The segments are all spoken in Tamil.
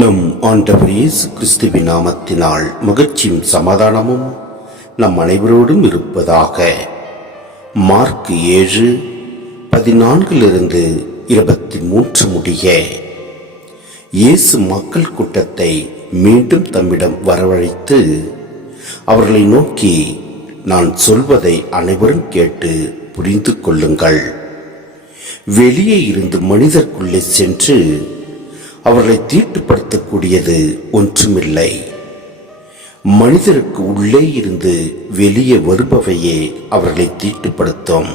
நம் ஆண்டவர் இயேசு கிறிஸ்துவின் நாமத்தினால் மகிழ்ச்சியும் சமாதானமும் நம் அனைவரோடும் இருப்பதாக. மார்க் 7:14-23 முடிய. இயேசு மக்கள் கூட்டத்தை மீண்டும் தம்மிடம் வரவழைத்து அவர்களை நோக்கி, நான் சொல்வதை அனைவரும் கேட்டு புரிந்து கொள்ளுங்கள். வெளியே இருந்து மனிதருக்குள்ளே சென்று அவர்களை தீட்டுப்படுத்தக்கூடியது ஒன்றுமில்லை. மனிதருக்கு உள்ளே இருந்து வெளியே வருபவையே அவர்களை தீட்டுப்படுத்தும்.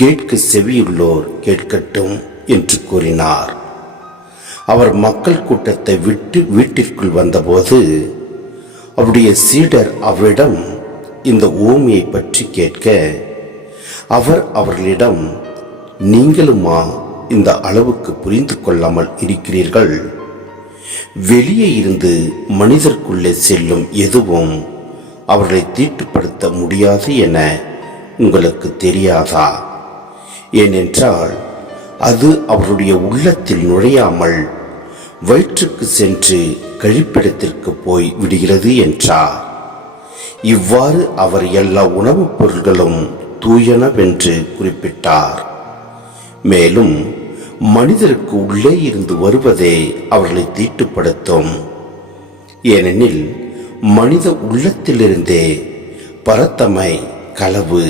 கேட்க செவியுள்ளோர் கேட்கட்டும் என்று கூறினார். அவர் மக்கள் கூட்டத்தை விட்டு வீட்டிற்குள் வந்தபோது அவருடைய சீடர் அவரிடம் இந்த உவமையை பற்றி கேட்க, அவர் அவர்களிடம், நீங்களுமா இந்த அளவுக்கு புரிந்து கொள்ளாமல் இருக்கிறீர்கள்? வெளியே இருந்து மனிதருக்குள்ளே செல்லும் எதுவும் அவர்களை தீட்டுப்படுத்த முடியாது என உங்களுக்கு தெரியாதா? ஏனென்றால் அது அவருடைய உள்ளத்தில் நுழையாமல் வயிற்றுக்கு சென்று கழிப்பிடத்திற்கு போய் விடுகிறது என்றார். இவ்வாறு அவர் எல்லா உணவுப் பொருள்களும் தூயனவென்று குறிப்பிட்டார். மேலும் மனிதருக்கு உள்ளே இருந்து வருவதே அவர்களை தீட்டுப்படுத்தும். ஏனெனில் மனித உள்ளத்திலிருந்தே பரத்தமை, களவு,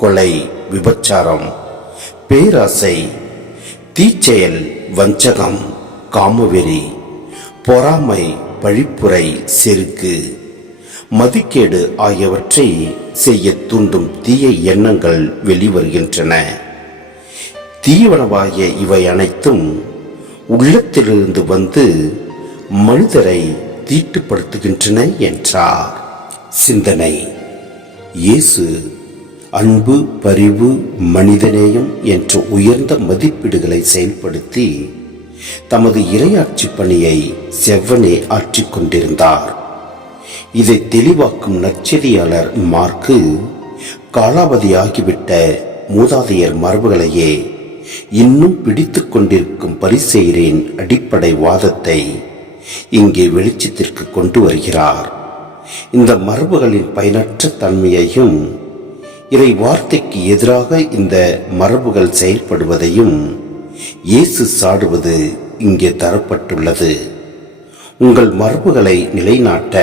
கொலை, விபச்சாரம், பேராசை, தீச்செயல், வஞ்சகம், காமவெறி, பொறாமை, பழிப்புரை, செருக்கு, மதிக்கேடு ஆகியவற்றை செய்ய தூண்டும் தீய எண்ணங்கள் வெளிவருகின்றன. தீவனவாகிய இவை அனைத்தும் உள்ளத்திலிருந்து வந்து மனிதரை தீட்டுப்படுத்துகின்றன என்றார். சிந்தனை. இயேசு அன்பு, பரிவு, மனிதநேயம் என்ற உயர்ந்த மதிப்பீடுகளை செயல்படுத்தி தமது இறையாட்சி பணியை செவ்வனே ஆற்றிக் கொண்டிருந்தார். இதை தெளிவாக்கும் நற்செய்தியாளர் மார்க்கு காலாவதியாகிவிட்ட மூதாதையர் மரபுகளையே இன்னும் பிடித்து கொண்டிருக்கும் பரிசேயரின் அடிப்படை வாதத்தை இங்கே வெளிச்சத்திற்கு கொண்டு வருகிறார். இந்த மரபுகளின் பயனற்ற தன்மையையும் இறை வார்த்தைக்கு எதிராக இந்த மரபுகள் செயல்படுவதையும் இயேசு சாடுவது இங்கே தரப்பட்டுள்ளது. உங்கள் மரபுகளை நிலைநாட்ட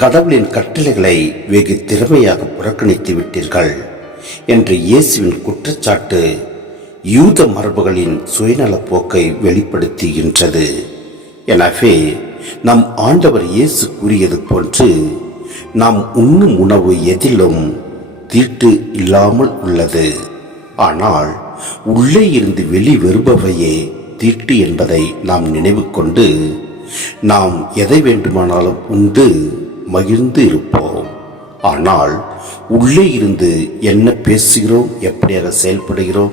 கடவுளின் கட்டளைகளை வெகு திறமையாக புறக்கணித்து விட்டீர்கள் என்ற இயேசுவின் குற்றச்சாட்டு யூத மரபுகளின் சுயநலப் போக்கை வெளிப்படுத்துகின்றது. எனவே நம் ஆண்டவர் இயேசு கூறியது போன்று நாம் உண்ணும் உணவு எதிலும் தீட்டு இல்லாமல் உள்ளது. ஆனால் உள்ளே இருந்து வெளிவருபவையே தீட்டு என்பதை நாம் நினைவு கொண்டு நாம் எதை வேண்டுமானாலும் உண்டு மகிழ்ந்து இருப்போம். ஆனால் உள்ளே இருந்து என்ன பேசுகிறோம், எப்படியாக செயல்படுகிறோம்,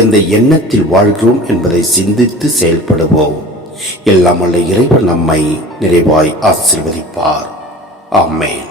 எந்த எண்ணத்தில் வாழ்கிறோம் என்பதை சிந்தித்து செயல்படுவோம். எல்லாம் வல்ல இறைவன் நம்மை நிறைவாய் ஆசீர்வதிப்பார். ஆமென்.